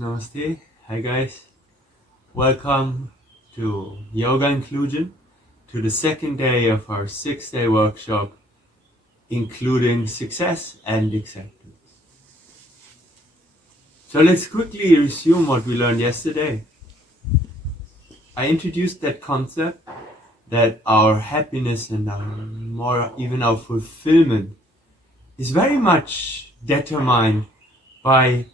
Namaste. Hi guys. Welcome to Yoga Inclusion, to the second day of our 6-day workshop, including success and acceptance. So let's quickly resume what we learned yesterday. I introduced that concept that our happiness and even our fulfillment is very much determined by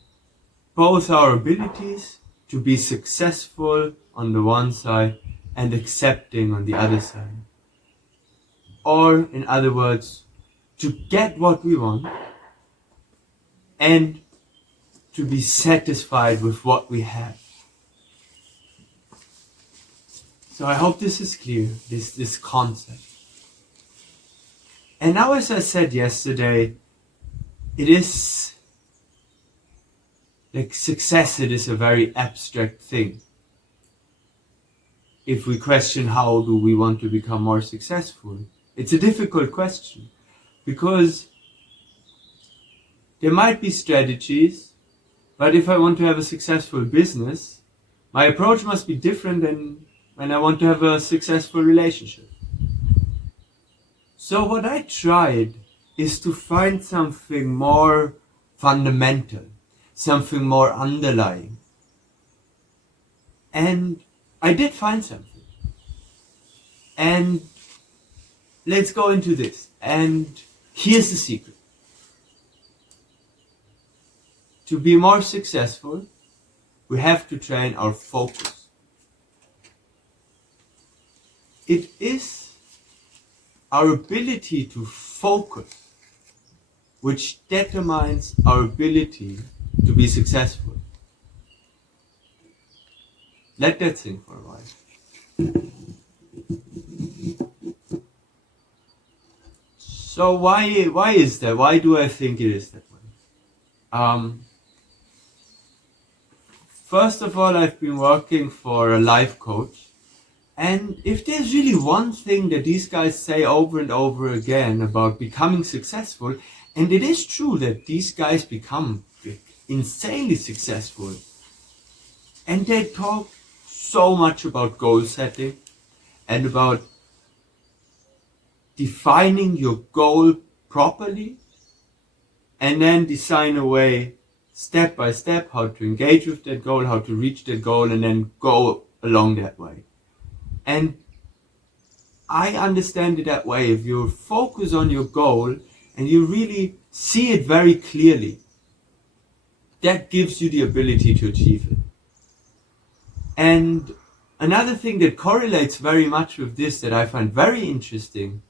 both our abilities to be successful on the one side and accepting on the other side. Or, in other words, to get what we want and to be satisfied with what we have. So I hope this is clear, this concept. And now, as I said yesterday, it is like success, it is a very abstract thing. If we question how do we want to become more successful, it's a difficult question, because there might be strategies, but if I want to have a successful business, my approach must be different than when I want to have a successful relationship. So what I tried is to find something more fundamental, something more underlying. And I did find something. And let's go into this. And here's the secret. To be more successful, we have to train our focus. It is our ability to focus which determines our ability to be successful. Let that sink for a while. So why is that? Why do I think it is that way? First of all, I've been working for a life coach, and if there's really one thing that these guys say over and over again about becoming successful, and it is true that these guys become insanely successful, and they talk so much about goal setting and about defining your goal properly and then design a way step by step how to engage with that goal, how to reach that goal, and then go along that way. And I understand it that way. If you focus on your goal and you really see it very clearly, that gives you the ability to achieve it. And another thing that correlates very much with this that I find very interesting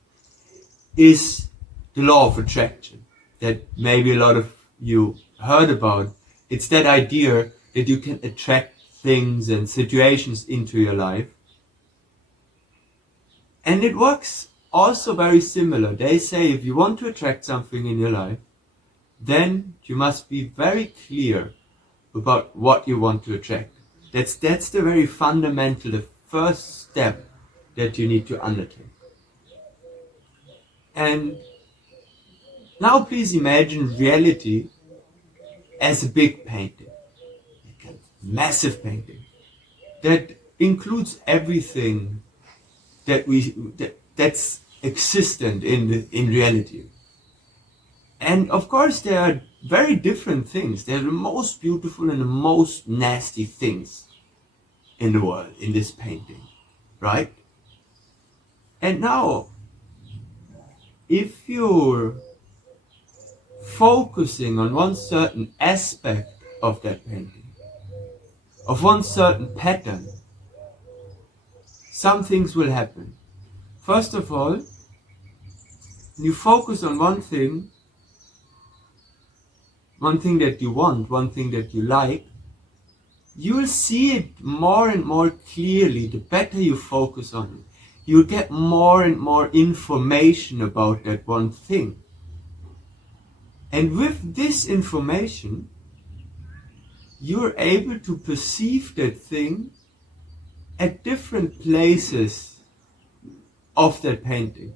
is the law of attraction that maybe a lot of you heard about. It's that idea that you can attract things and situations into your life. And it works also very similar. They say if you want to attract something in your life, then you must be very clear about what you want to attract. That's the very fundamental, the first step that you need to undertake. And now please imagine reality as a big painting, like a massive painting that includes everything that's existent in reality. And of course there are very different things. There are the most beautiful and the most nasty things in the world, in this painting, right? And now, if you're focusing on one certain aspect of that painting, of one certain pattern, some things will happen. First of all, you focus on one thing that you want, one thing that you like, you'll see it more and more clearly the better you focus on it. You'll get more and more information about that one thing. And with this information, you're able to perceive that thing at different places of that painting.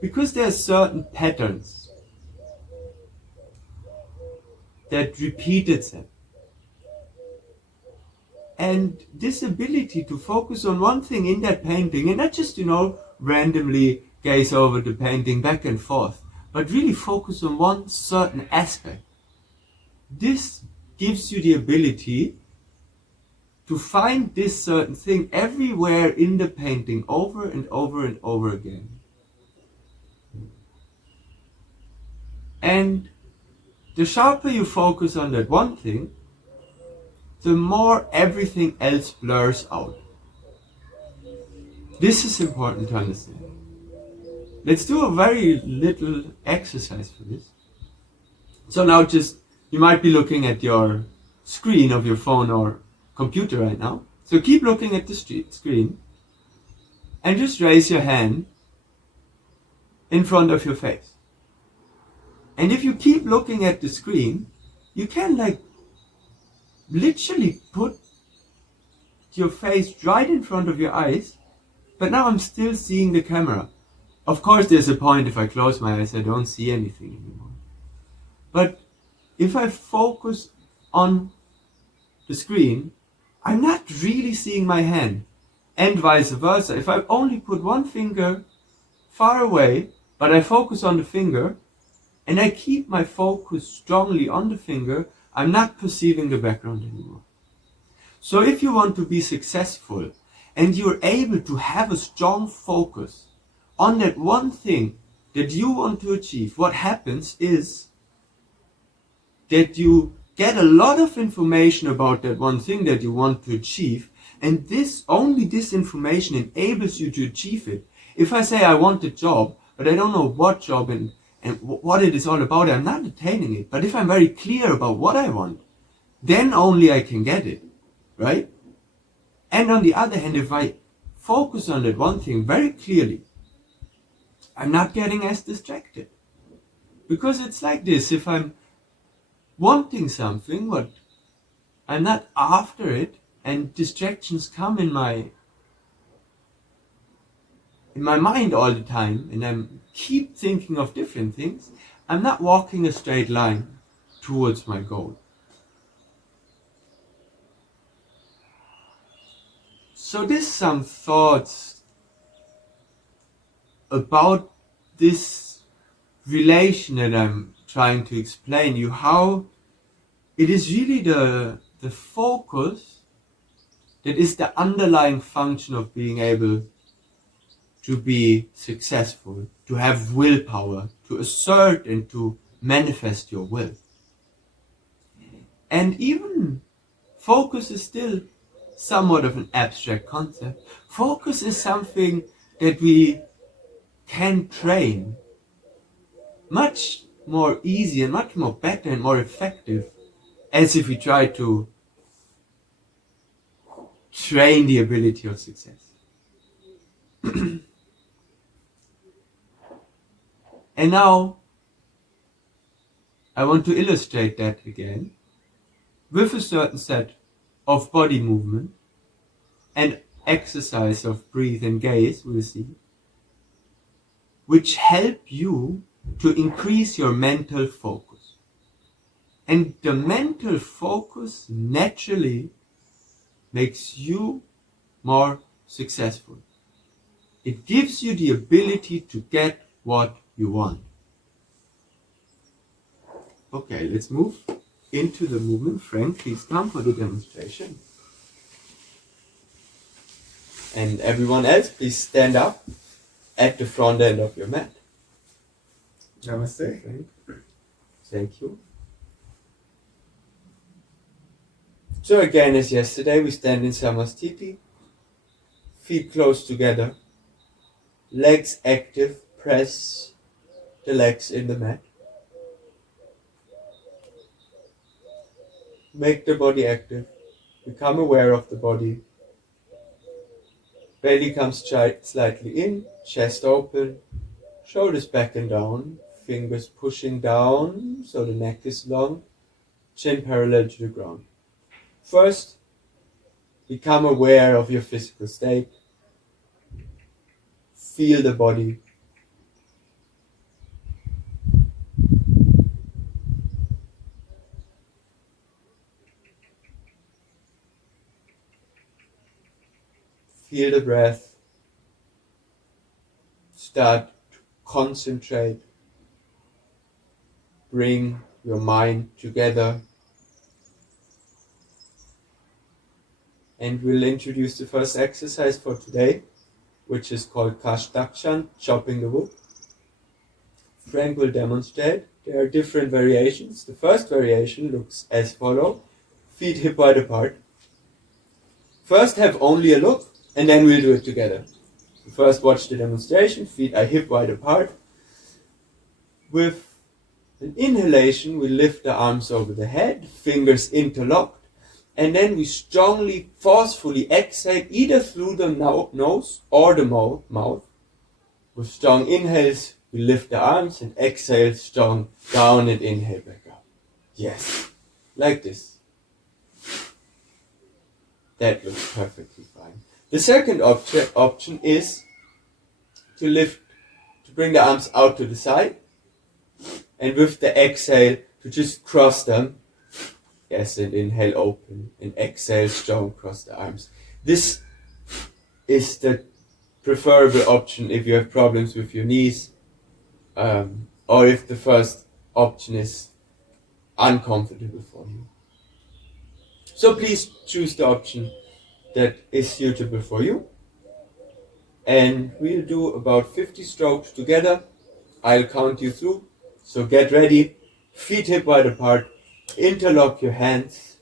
Because there are certain patterns that repeat itself. And this ability to focus on one thing in that painting, and not just, randomly gaze over the painting back and forth, but really focus on one certain aspect. This gives you the ability to find this certain thing everywhere in the painting over and over and over again. And the sharper you focus on that one thing, the more everything else blurs out. This is important to understand. Let's do a very little exercise for this. So now you might be looking at your screen of your phone or computer right now. So keep looking at the screen and just raise your hand in front of your face. And if you keep looking at the screen, you can literally put your face right in front of your eyes, but now I'm still seeing the camera. Of course, there's a point if I close my eyes, I don't see anything anymore. But if I focus on the screen, I'm not really seeing my hand. And vice versa. If I only put one finger far away, but I focus on the finger, and I keep my focus strongly on the finger, I'm not perceiving the background anymore. So if you want to be successful, and you're able to have a strong focus on that one thing that you want to achieve, what happens is that you get a lot of information about that one thing that you want to achieve, and only this information enables you to achieve it. If I say I want a job, but I don't know what job and what it is all about, I'm not attaining it. But if I'm very clear about what I want, then only I can get it, right? And on the other hand, if I focus on that one thing very clearly, I'm not getting as distracted. Because it's like this, if I'm wanting something, but I'm not after it, and distractions come in my mind all the time, and I keep thinking of different things, I'm not walking a straight line towards my goal. So there's some thoughts about this relation that I'm trying to explain you, how it is really the focus that is the underlying function of being able to be successful, to have willpower, to assert and to manifest your will. And even focus is still somewhat of an abstract concept. Focus is something that we can train much more easy and much more better and more effective, as if we try to train the ability of success. And now I want to illustrate that again with a certain set of body movement and exercise of breathe and gaze, we'll see, which help you to increase your mental focus. And the mental focus naturally makes you more successful. It gives you the ability to get what you want. Okay, let's move into the movement. Frank, please come for the demonstration. And everyone else, please stand up at the front end of your mat. Namaste. Frank. Thank you. So again, as yesterday, we stand in Samastiti, feet close together, legs active, press the legs in the mat. Make the body active, become aware of the body. Belly comes slightly in, chest open, shoulders back and down, fingers pushing down so the neck is long, chin parallel to the ground. First, become aware of your physical state. Feel the body. Feel the breath. Start to concentrate. Bring your mind together. And we'll introduce the first exercise for today, which is called Kashtakshan, chopping the wood. Frank will demonstrate. There are different variations. The first variation looks as follows. Feet hip wide apart. First have only a look, and then we'll do it together. First watch the demonstration. Feet are hip wide apart. With an inhalation, we lift the arms over the head, fingers interlocked, and then we strongly, forcefully exhale either through the nose or the mouth. With strong inhales, we lift the arms and exhale strong down and inhale back up. Yes, like this. That looks perfectly fine. The second option is to bring the arms out to the side, and with the exhale to just cross them. Yes, and inhale open, and exhale strong, cross the arms. This is the preferable option if you have problems with your knees, or if the first option is uncomfortable for you. So please choose the option that is suitable for you. And we'll do about 50 strokes together. I'll count you through. So get ready. Feet hip wide apart. Interlock your hands.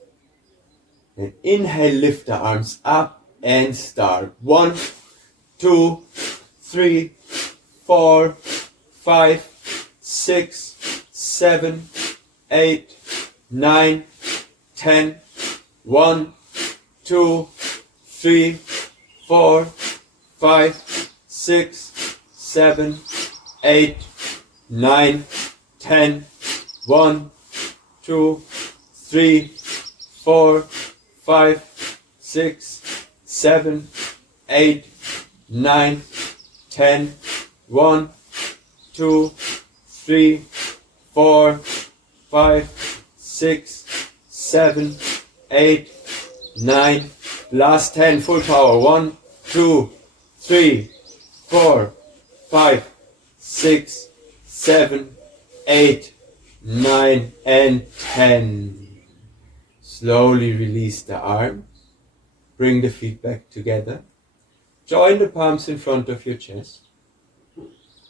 And inhale, lift the arms up and start. 1, 2, 3, 4, 5, 6, 7, 8, 9, 10. 1, 2, 3, 4, 5, 6, 7, 8, 9, 10. 1, 2, 3, 4, 5, 6, 7, 8, 9, 10. 1, 2, 3, 4, 5, 6, 7, 8, 9. Last 10. Full power. 1, 2, 3, 4, 5, 6, 7, 8, 9, and 10. Slowly release the arms. Bring the feet back together. Join the palms in front of your chest.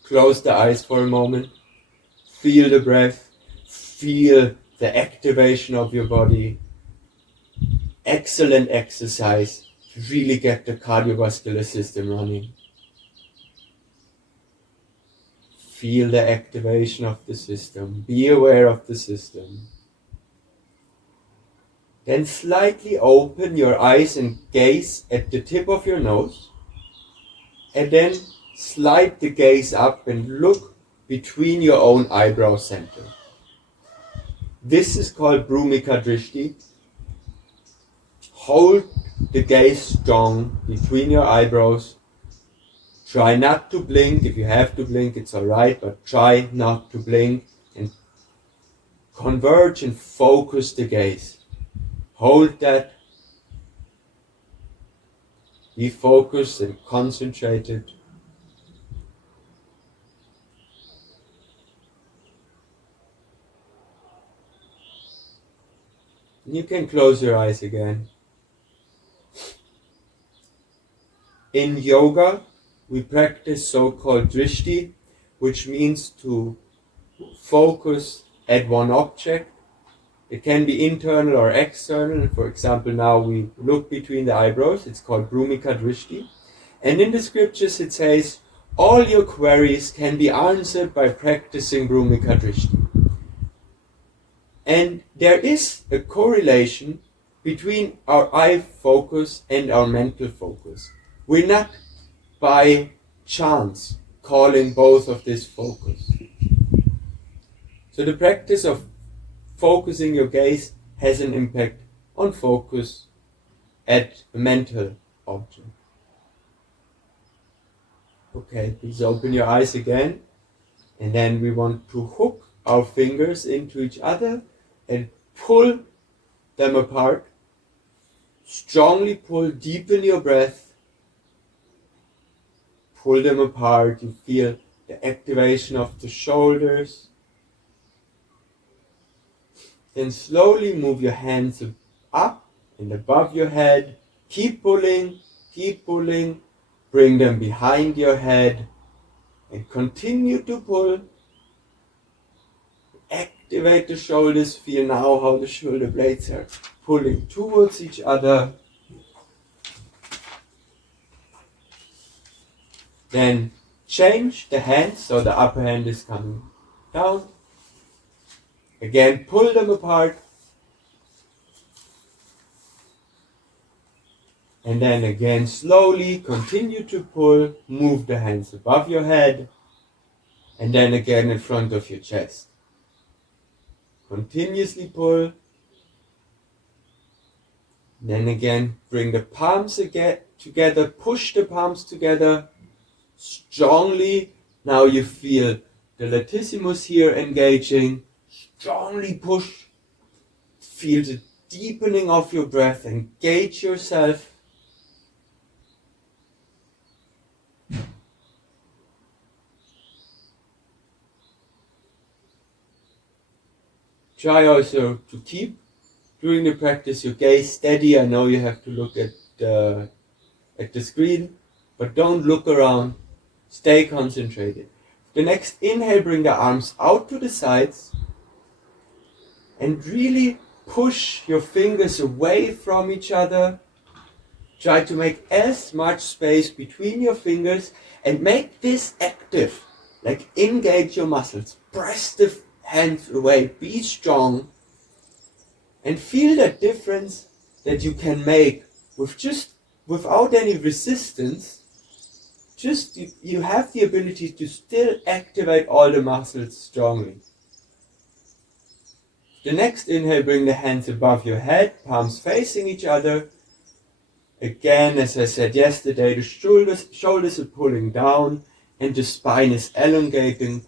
Close the eyes for a moment. Feel the breath. Feel the activation of your body. Excellent exercise to really get the cardiovascular system running. Feel the activation of the system. Be aware of the system. Then slightly open your eyes and gaze at the tip of your nose. And then slide the gaze up and look between your own eyebrow center. This is called Bhumika Drishti. Hold the gaze strong between your eyebrows. Try not to blink. If you have to blink, it's alright, but try not to blink and converge and focus the gaze. Hold that. Be focused and concentrated. You can close your eyes again. In yoga, we practice so-called drishti, which means to focus at one object. It can be internal or external. For example, now we look between the eyebrows. It's called Bhumika Drishti. And in the scriptures it says, all your queries can be answered by practicing Bhumika Drishti. And there is a correlation between our eye focus and our mental focus. We're not by chance calling both of this focus. So the practice of focusing your gaze has an impact on focus at a mental object. Okay, please open your eyes again. And then we want to hook our fingers into each other and pull them apart. Strongly pull, deepen your breath. pull them apart. You feel the activation of the shoulders. Then slowly move your hands up and above your head. Keep pulling, bring them behind your head and continue to pull. Activate the shoulders, feel now how the shoulder blades are pulling towards each other. Then change the hands so the upper hand is coming down. Again, pull them apart. And then again, slowly continue to pull, move the hands above your head, and then again in front of your chest. Continuously pull. Then again, bring the palms again together, push the palms together strongly. Now you feel the latissimus here engaging. Strongly push. Feel the deepening of your breath. Engage yourself. Try also to keep during the practice your gaze steady. I know you have to look at the screen, but don't look around. Stay concentrated. The next inhale, bring the arms out to the sides and really push your fingers away from each other. Try to make as much space between your fingers and make this active. Like engage your muscles. Press the hands away. Be strong. And feel that difference that you can make without any resistance. Just you have the ability to still activate all the muscles strongly. The next inhale, bring the hands above your head, palms facing each other. Again, as I said yesterday, the shoulders are pulling down and the spine is elongating.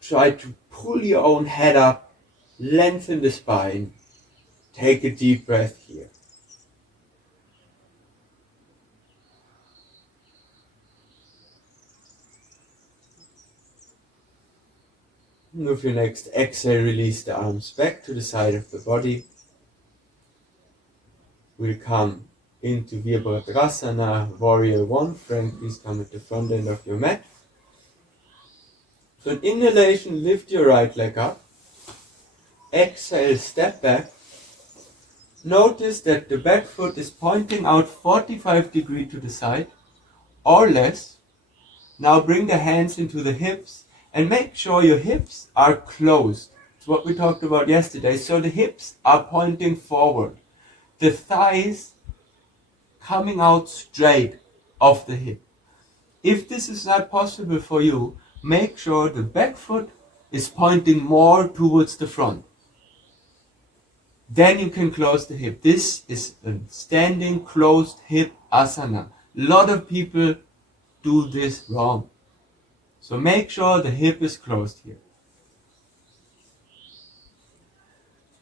Try to pull your own head up, lengthen the spine. Take a deep breath here. With your next exhale, release the arms back to the side of the body. We'll come into Virabhadrasana, Warrior 1. Frank, please come at the front end of your mat. So an inhalation, lift your right leg up. Exhale, step back. Notice that the back foot is pointing out 45 degrees to the side or less. Now bring the hands into the hips and make sure your hips are closed. It's what we talked about yesterday. So the hips are pointing forward. The thighs coming out straight off the hip. If this is not possible for you, make sure the back foot is pointing more towards the front. Then you can close the hip. This is a standing closed hip asana. A lot of people do this wrong. So make sure the hip is closed here.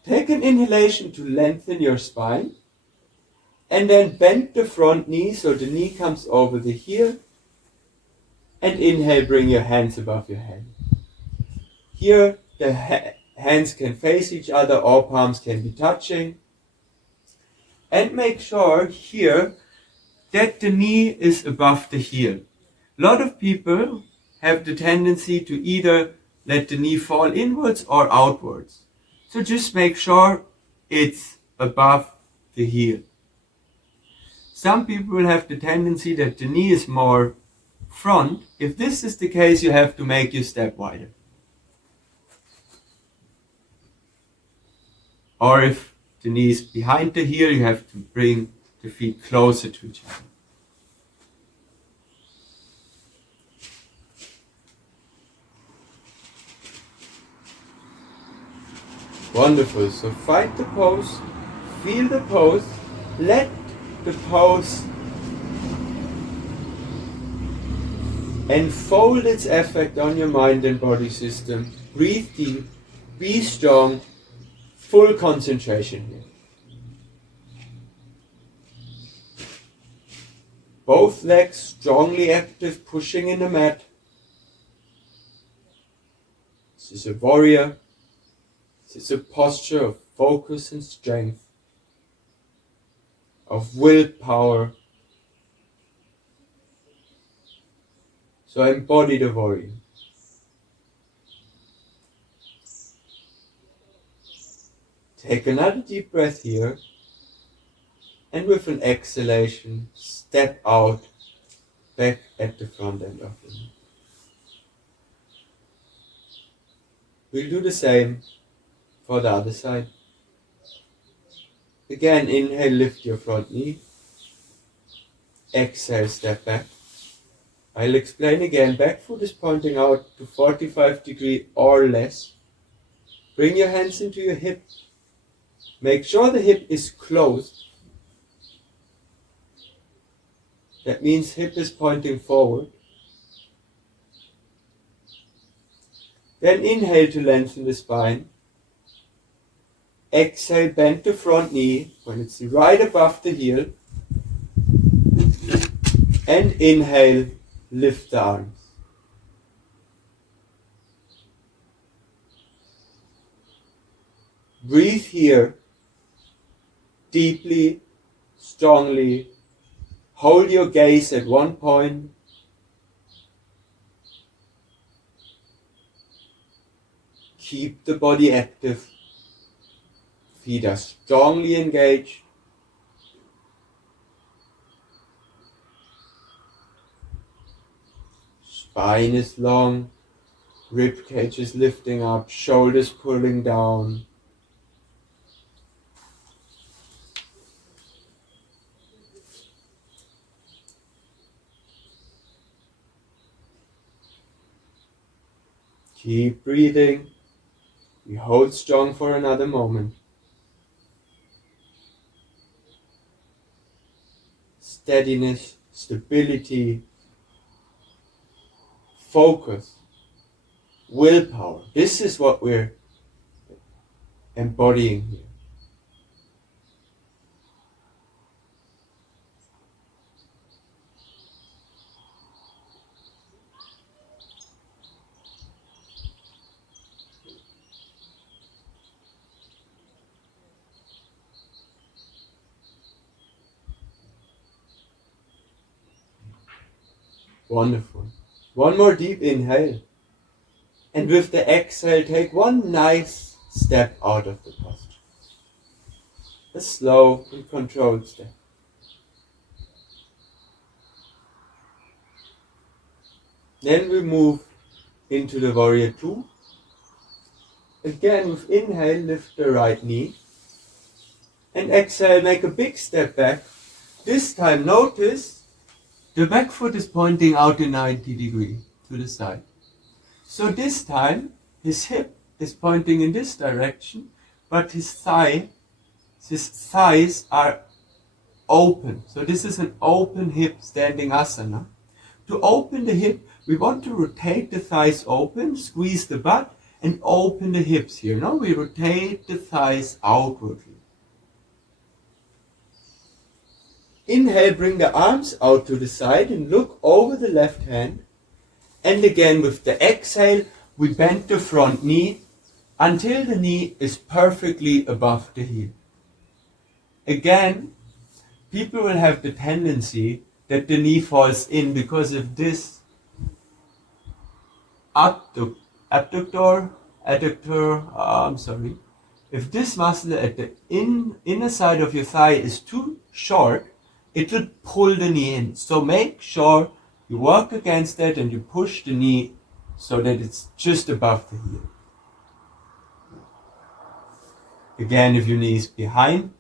Take an inhalation to lengthen your spine. And then bend the front knee so the knee comes over the heel. And inhale, bring your hands above your head. Here the hands can face each other or palms can be touching. And make sure here that the knee is above the heel. A lot of people have the tendency to either let the knee fall inwards or outwards. So just make sure it's above the heel. Some people will have the tendency that the knee is more front. If this is the case, you have to make your step wider. Or if the knee is behind the heel, you have to bring the feet closer to each other. Wonderful. So find the pose, feel the pose, let the pose enfold its effect on your mind and body system. Breathe deep, be strong, full concentration here. Both legs strongly active, pushing in the mat. This is a warrior. This is a posture of focus and strength, of willpower. So embody the warrior. Take another deep breath here, and with an exhalation, step out back at the front end of the knee. We'll do the same for the other side. Again, inhale, lift your front knee. Exhale, step back. I'll explain again. Back foot is pointing out to 45 degrees or less. Bring your hands into your hip. Make sure the hip is closed. That means hip is pointing forward. Then inhale to lengthen the spine. Exhale, bend the front knee when it's right above the heel. And inhale, lift the arms. Breathe here, deeply, strongly. Hold your gaze at one point. Keep the body active. Feet are strongly engaged. Spine is long. Rib cage is lifting up. Shoulders pulling down. Keep breathing. We hold strong for another moment. Steadiness, stability, focus, willpower. This is what we're embodying here. Wonderful. One more deep inhale. And with the exhale, take one nice step out of the posture. A slow and controlled step. Then we move into the warrior two. Again, with inhale, lift the right knee. And exhale, make a big step back. This time, notice the back foot is pointing out in 90 degrees to the side. So this time, his hip is pointing in this direction, but his thighs are open. So this is an open hip standing asana. To open the hip, we want to rotate the thighs open, squeeze the butt, and open the hips here. Now we rotate the thighs outwardly. Inhale, bring the arms out to the side and look over the left hand. And again, with the exhale, we bend the front knee until the knee is perfectly above the heel. Again, people will have the tendency that the knee falls in because of this if this muscle at the inner side of your thigh is too short, it will pull the knee in. So make sure you work against that and you push the knee so that it's just above the heel. Again, if your knee is behind,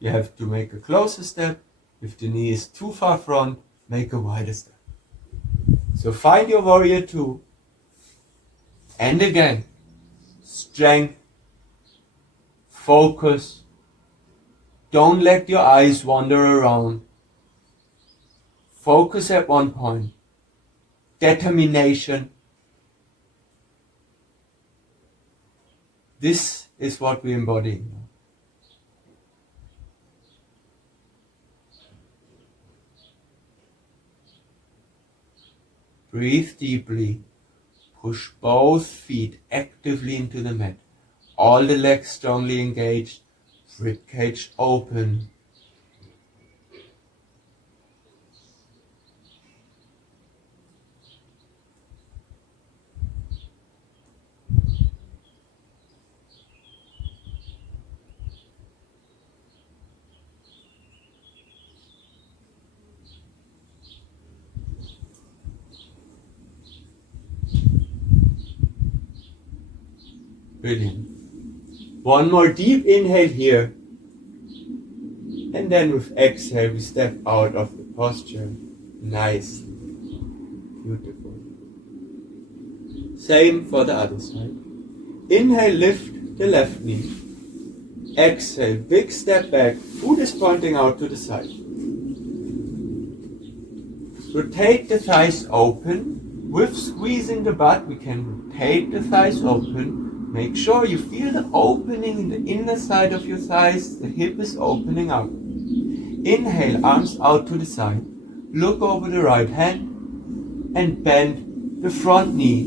you have to make a closer step. If the knee is too far front, make a wider step. So find your warrior two. And again, strength, focus. Don't let your eyes wander around. Focus at one point. Determination. This is what we embody. Breathe deeply. Push both feet actively into the mat. All the legs strongly engaged. Ribcage open. Brilliant. One more deep inhale here. And then with exhale, we step out of the posture. Nice. Beautiful. Same for the other side. Inhale, lift the left knee. Exhale, big step back. Foot is pointing out to the side. Rotate the thighs open. With squeezing the butt, we can rotate the thighs open. Make sure you feel the opening in the inner side of your thighs. The hip is opening up. Inhale, arms out to the side. Look over the right hand and bend the front knee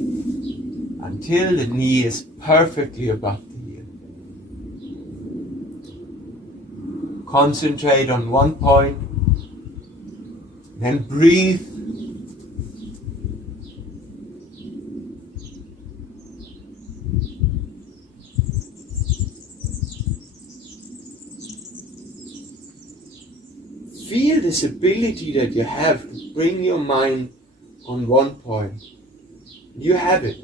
until the knee is perfectly above the heel. Concentrate on one point. Then breathe. Feel this ability that you have to bring your mind on one point. You have it.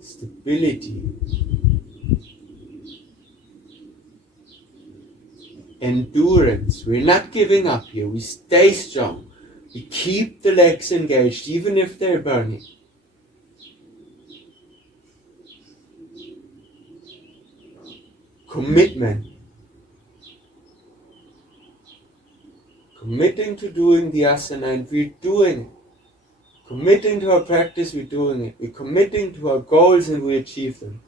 Stability. Endurance. We're not giving up here. We stay strong. We keep the legs engaged even if they're burning. Commitment. Committing to doing the asana, and we're doing it. Committing to our practice, we're doing it. We're committing to our goals and we achieve them.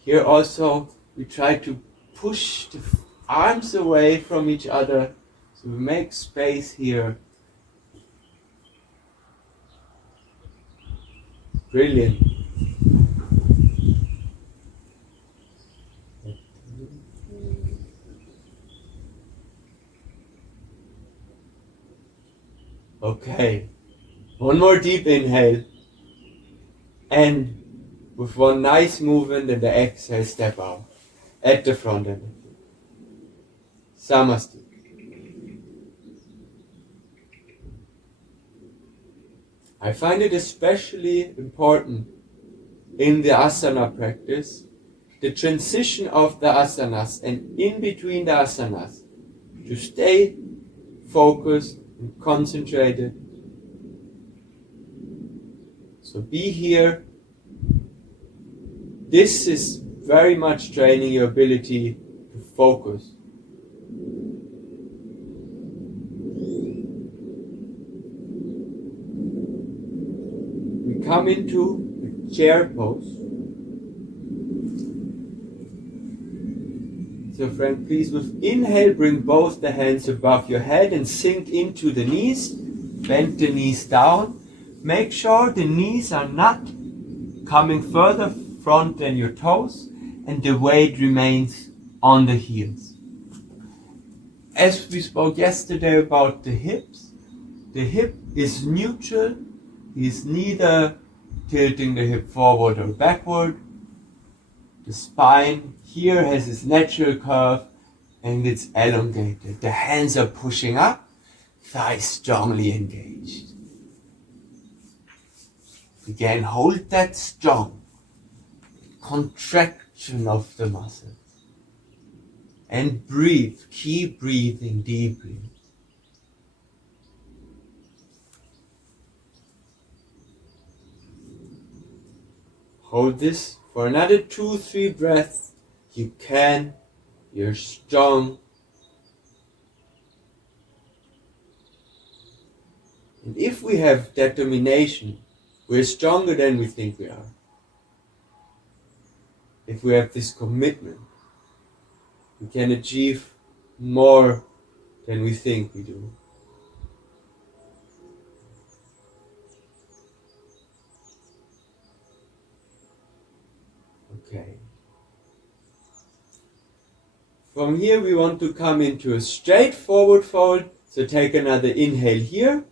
Here also, we try to push the arms away from each other, so we make space here. Brilliant. Okay, one more deep inhale, and with one nice movement and the exhale, step out at the front end. Samasthiti. I find it especially important in the asana practice, the transition of the asanas and in between the asanas, to stay focused and concentrated. So be here. This is very much training your ability to focus. We come into a chair pose. So friend, please with inhale, bring both the hands above your head and sink into the knees. Bend the knees down. Make sure the knees are not coming further front than your toes and the weight remains on the heels. As we spoke yesterday about the hips, the hip is neutral. He is neither tilting the hip forward or backward. The spine here has its natural curve and it's elongated. The hands are pushing up, thighs strongly engaged. Again, hold that strong contraction of the muscles. And breathe, keep breathing deeply. Hold this for another 2-3 breaths. You can You're strong. And if we have determination, we're stronger than we think we are. If we have this commitment, we can achieve more than we think we do. Okay. From here we want to come into a straight forward fold. So take another inhale here.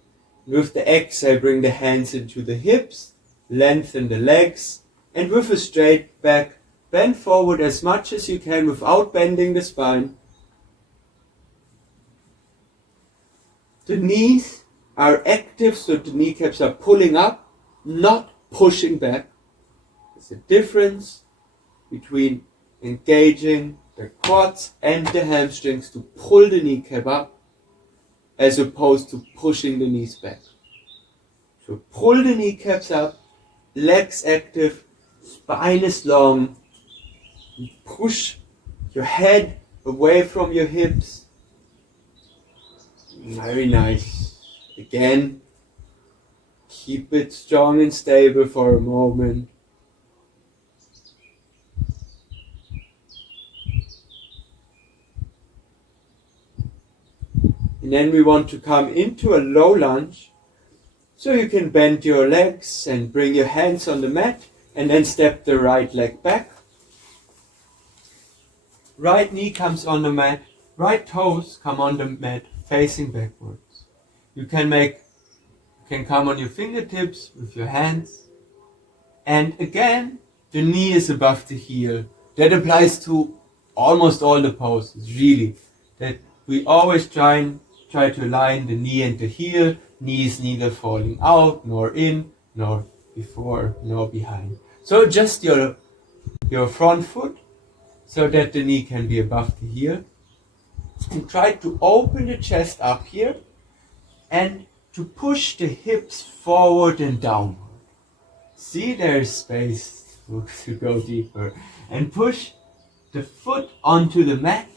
With the exhale, bring the hands into the hips, lengthen the legs, and with a straight back, bend forward as much as you can without bending the spine. The knees are active, so the kneecaps are pulling up, not pushing back. There's a difference between engaging the quads and the hamstrings to pull the kneecap up, as opposed to pushing the knees back. So pull the kneecaps up, legs active, spine is long, push your head away from your hips. Very nice. Again, keep it strong and stable for a moment. And then we want to come into a low lunge. So you can bend your legs and bring your hands on the mat and then step the right leg back. Right knee comes on the mat, right toes come on the mat facing backwards. You can come on your fingertips with your hands. And again, the knee is above the heel. That applies to almost all the poses, really. That we always try to align the knee and the heel. Knee is neither falling out, nor in, nor before, nor behind. So adjust your front foot so that the knee can be above the heel. And try to open the chest up here and to push the hips forward and downward. See, there's space to go deeper. And push the foot onto the mat.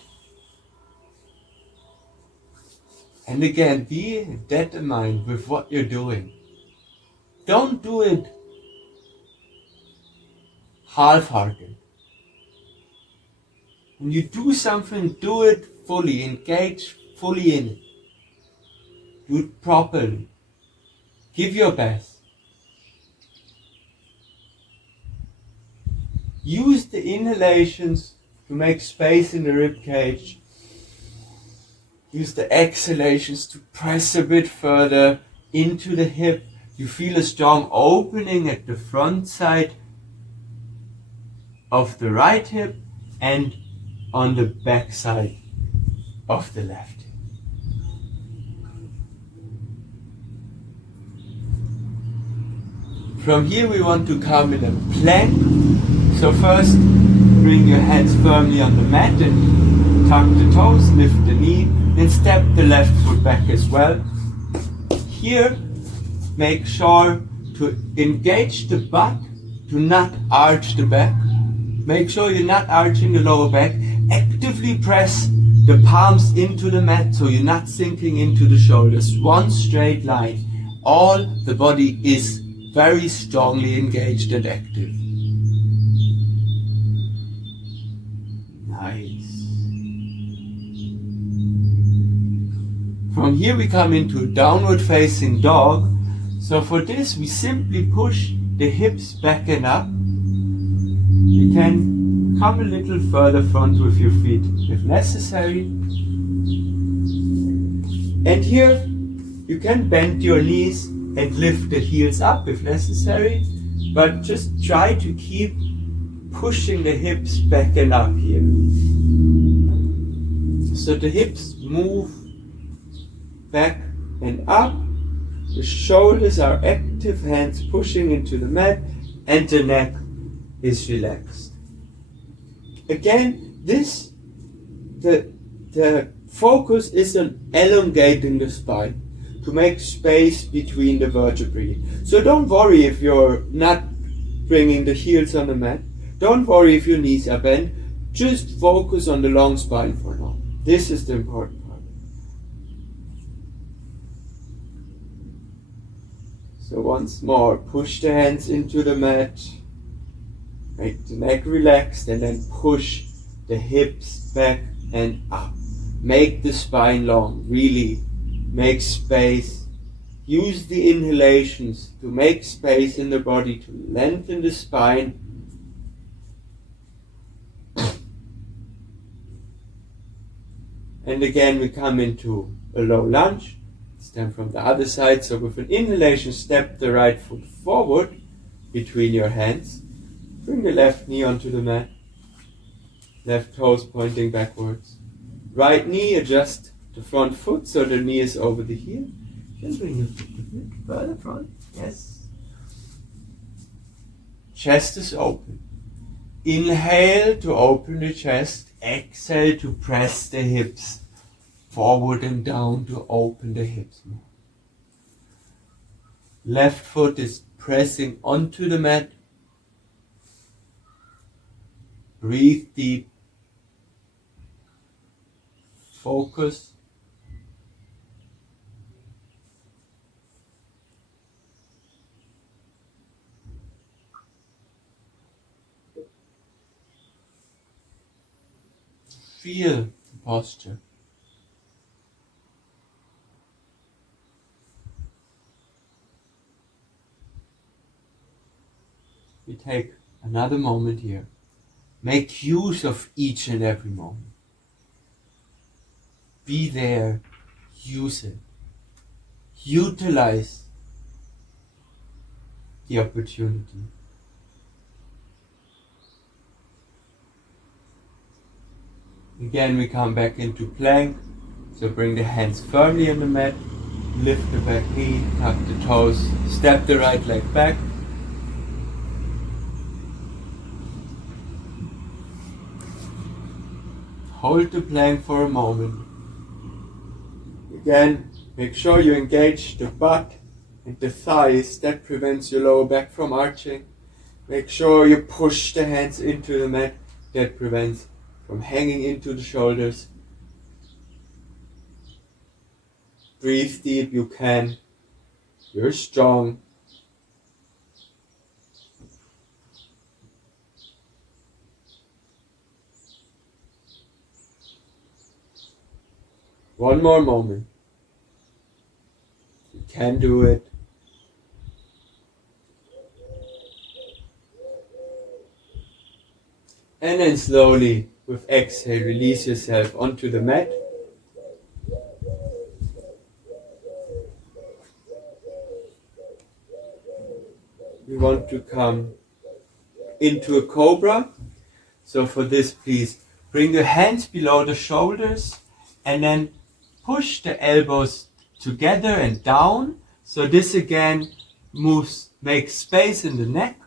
And again, be determined with what you're doing. Don't do it half-hearted. When you do something, do it fully, engage fully in it. Do it properly. Give your best. Use the inhalations to make space in the rib cage. Use the exhalations to press a bit further into the hip. You feel a strong opening at the front side of the right hip and on the back side of the left hip. From here we want to come in a plank. So first bring your hands firmly on the mat and tuck the toes, lift the knee, then step the left foot back as well. Here, make sure to engage the butt, to not arch the back. Make sure you're not arching the lower back. Actively press the palms into the mat so you're not sinking into the shoulders. One straight line. All the body is very strongly engaged and active. Nice. From here we come into a downward facing dog. So for this we simply push the hips back and up. You can come a little further front with your feet if necessary. And here you can bend your knees and lift the heels up if necessary. But just try to keep pushing the hips back and up here. So the hips move back and up, the shoulders are active, hands pushing into the mat, and the neck is relaxed. Again, the focus is on elongating the spine to make space between the vertebrae. So don't worry if you're not bringing the heels on the mat. Don't worry if your knees are bent. just focus on the long spine for now. This is the important part. So once more, push the hands into the mat, make the neck relaxed, and then push the hips back and up. Make the spine long, really make space. Use the inhalations to make space in the body, to lengthen the spine. And again we come into a low lunge. Stand from the other side. So with an inhalation, step the right foot forward between your hands. Bring the left knee onto the mat. Left toes pointing backwards. Right knee, adjust the front foot so the knee is over the heel. Then bring your foot a bit further front. Yes. Chest is open. Inhale to open the chest. Exhale to press the hips forward and down to open the hips more. Left foot is pressing onto the mat. Breathe deep. Focus. Feel the posture. We take another moment here. Make use of each and every moment. Be there. Use it. Utilize the opportunity. Again, we come back into plank. So bring the hands firmly on the mat. Lift the back knee, tuck the toes, step the right leg back. Hold the plank for a moment. Again, make sure you engage the butt and the thighs. That prevents your lower back from arching. Make sure you push the hands into the mat. That prevents from hanging into the shoulders. Breathe deep, you can. You're strong. One more moment. You can do it. And then slowly, with exhale, release yourself onto the mat. We want to come into a cobra. So for this, please bring your hands below the shoulders and then push the elbows together and down. So this again makes space in the neck.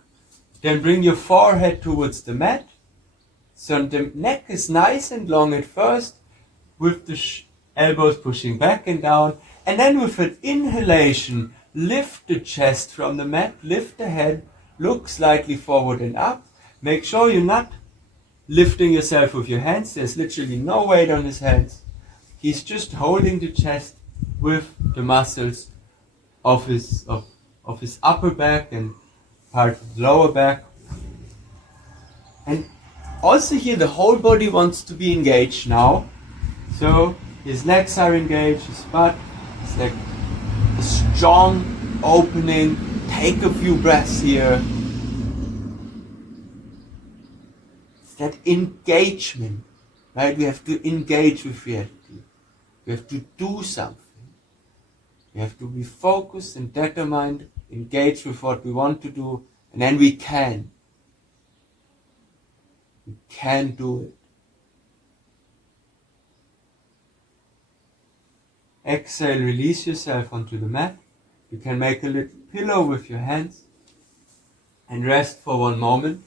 Then bring your forehead towards the mat. So the neck is nice and long at first, with the elbows pushing back and down. And then with an inhalation, lift the chest from the mat, lift the head, look slightly forward and up. Make sure you're not lifting yourself with your hands. There's literally no weight on his hands. He's just holding the chest with the muscles of his upper back and part of the lower back. And also here the whole body wants to be engaged now. So his legs are engaged, his butt is like a strong opening. Take a few breaths here. It's that engagement, right? We have to engage with reality. We have to do something. We have to be focused and determined, engage with what we want to do, and then we can. We can do it. Exhale, release yourself onto the mat. You can make a little pillow with your hands and rest for one moment.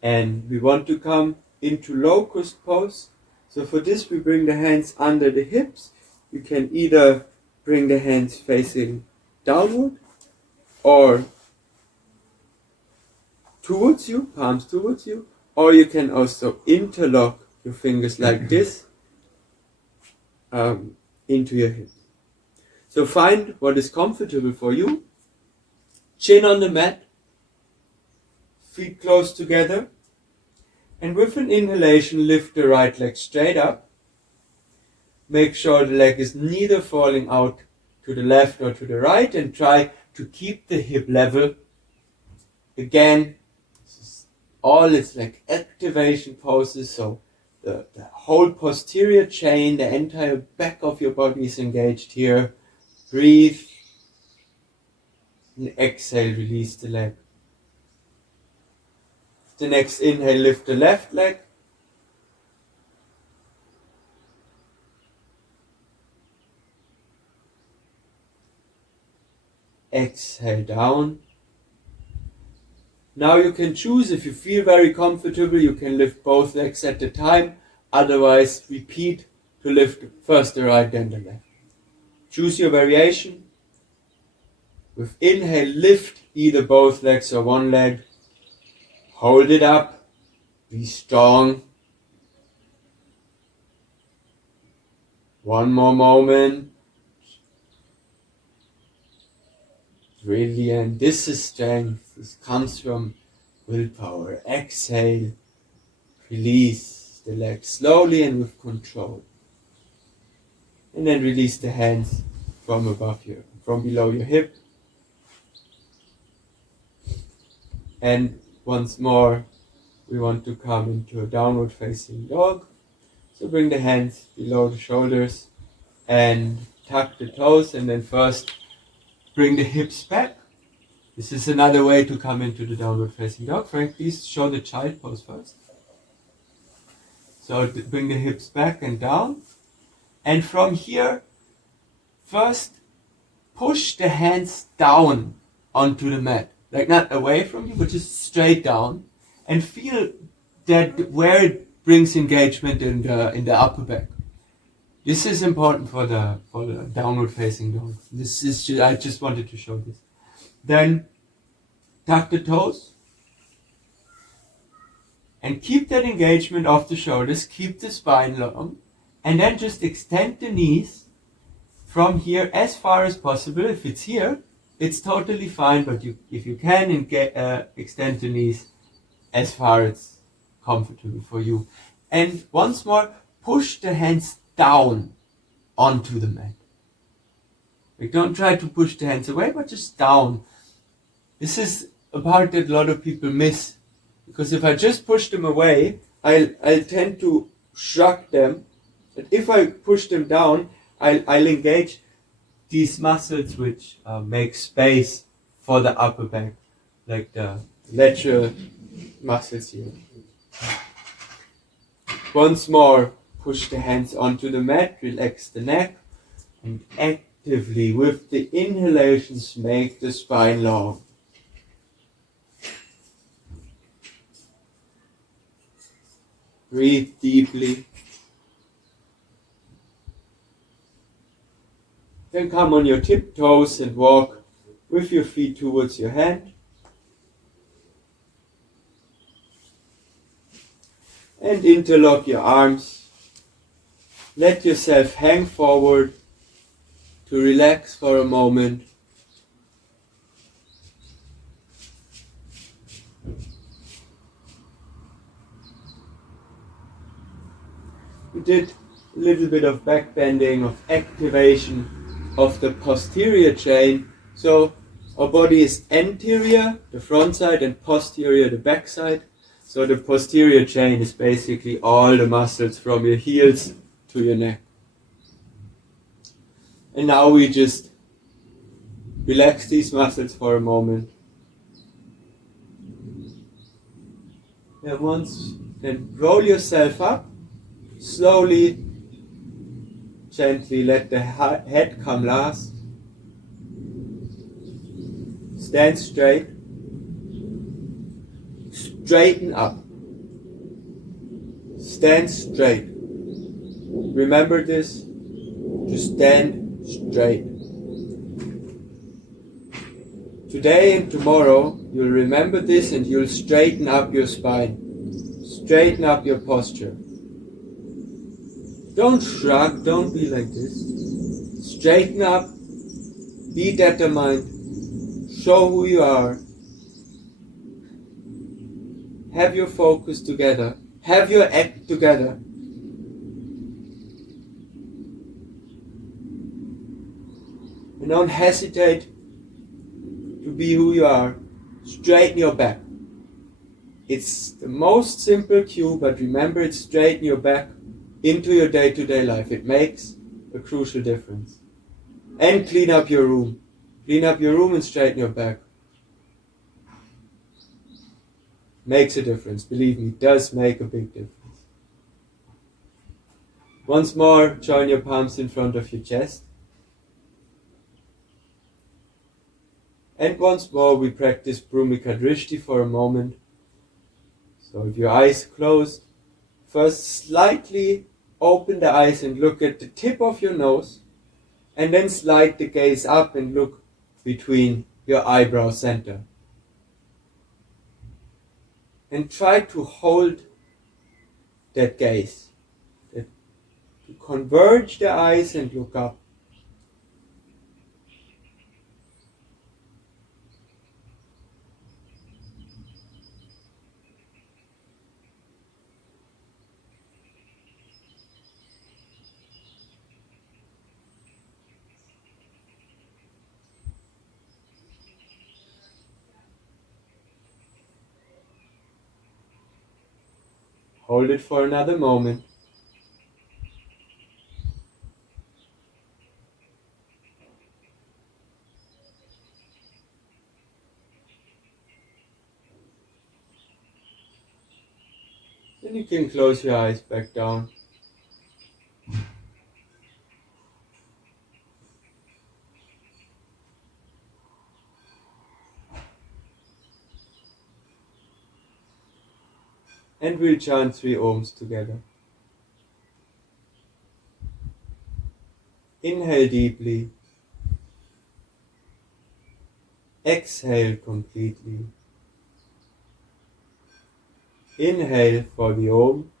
And we want to come into locust pose. So for this we bring the hands under the hips. You can either bring the hands facing downward or towards you, palms towards you, Or you can also interlock your fingers like this into your hip. So find what is comfortable for you. Chin on the mat, feet close together, and with an inhalation lift the right leg straight up. Make sure the leg is neither falling out to the left or to the right, and try to keep the hip level. Again, all it's like activation poses, so the whole posterior chain, the entire back of your body is engaged here. Breathe and exhale, release the leg. The next inhale, lift the left leg. Exhale down. Now you can choose, if you feel very comfortable, you can lift both legs at a time. Otherwise, repeat to lift first the right, then the left. Choose your variation. With inhale, lift either both legs or one leg. Hold it up. Be strong. One more moment. Brilliant. This is strength. This comes from willpower. Exhale. Release the legs slowly and with control. And then release the hands from below your hip. And once more, we want to come into a downward facing dog. So bring the hands below the shoulders and tuck the toes, and then first bring the hips back. This is another way to come into the downward facing dog. Frank, please show the child pose first. So bring the hips back and down. And from here, first push the hands down onto the mat. Like not away from you, but just straight down. And feel that where it brings engagement in the upper back. This is important for the downward facing dog. I just wanted to show this. Then tuck the toes and keep that engagement of the shoulders. Keep the spine long, and then just extend the knees from here as far as possible. If it's here, it's totally fine. But if you can extend the knees as far as comfortable for you. And once more, push the hands down onto the mat. Like, don't try to push the hands away, but just down. This is a part that a lot of people miss. Because if I just push them away, I'll tend to shrug them. But if I push them down, I'll engage these muscles which make space for the upper back. Like the lateral muscles here. Once more, push the hands onto the mat, relax the neck, and actively with the inhalations make the spine long. Breathe deeply. Then come on your tiptoes and walk with your feet towards your hand. And interlock your arms. Let yourself hang forward to relax for a moment. We did a little bit of back bending, of activation of the posterior chain. So our body is anterior, the front side, and posterior, the back side. So the posterior chain is basically all the muscles from your heels to your neck. And now we just relax these muscles for a moment. Then roll yourself up. Slowly, gently let the head come last. Stand straight. Straighten up. Stand straight. Remember this. To stand straight. Today and tomorrow you'll remember this, and you'll straighten up your spine. Straighten up your posture. Don't shrug, don't be like this. Straighten up, be determined, show who you are. Have your focus together, have your act together. And don't hesitate to be who you are. Straighten your back. It's the most simple cue, but remember it's straighten your back into your day-to-day life. It makes a crucial difference. And clean up your room. Clean up your room and straighten your back. Makes a difference. Believe me, it does make a big difference. Once more, join your palms in front of your chest. And once more, we practice Bhumika Drishti for a moment. So with your eyes closed, first slightly open the eyes and look at the tip of your nose, and then slide the gaze up and look between your eyebrow center. And try to hold that gaze, to converge the eyes and look up. Hold it for another moment. Then you can close your eyes back down. And we'll chant 3 Ohms together. Inhale deeply. Exhale completely. Inhale for the Om.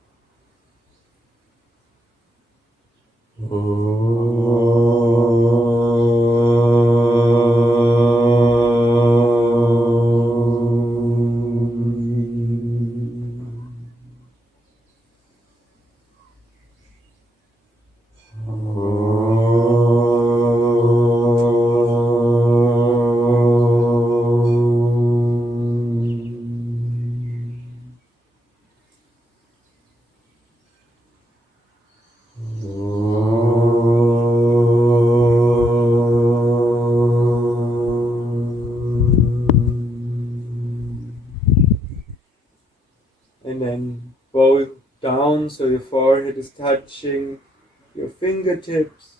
And then bow down so your forehead is touching your fingertips.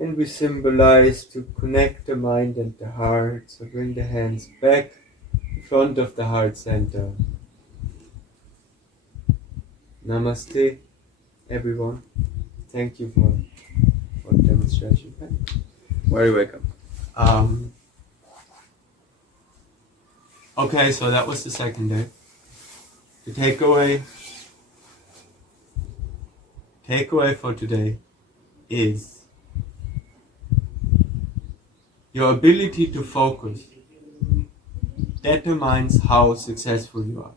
And we symbolize to connect the mind and the heart. So bring the hands back in front of the heart center. Namaste, everyone. Thank you for the demonstration. Very welcome. Okay, so that was the second day. The takeaway for today is your ability to focus determines how successful you are.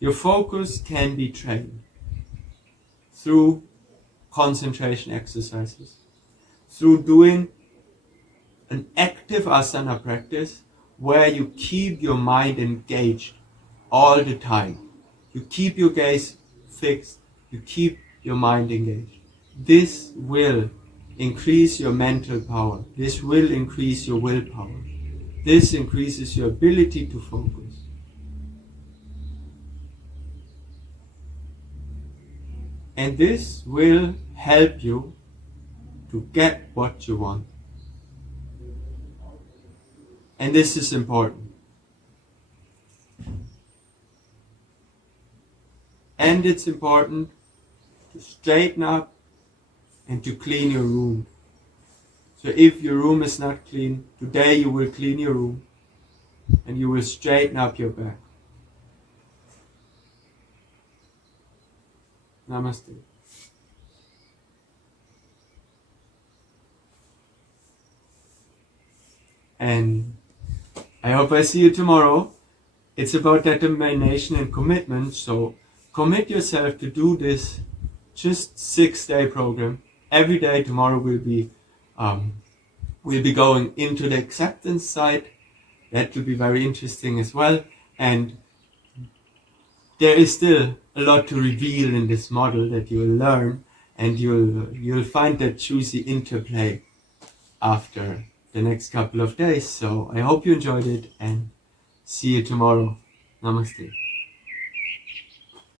Your focus can be trained through concentration exercises, through doing an active asana practice where you keep your mind engaged all the time. You keep your gaze fixed, you keep your mind engaged. This will increase your mental power. This will increase your willpower. This increases your ability to focus. And this will help you to get what you want. And this is important. And it's important to straighten up and to clean your room. So if your room is not clean, today you will clean your room. and you will straighten up your back. Namaste. And I hope I see you tomorrow. It's about determination and commitment, so commit yourself to do this just 6-day program. Every day tomorrow we'll be going into the acceptance side. That will be very interesting as well. And there is still a lot to reveal in this model that you will learn, and you'll find that juicy interplay after the next couple of days. So I hope you enjoyed it, and see you tomorrow. Namaste.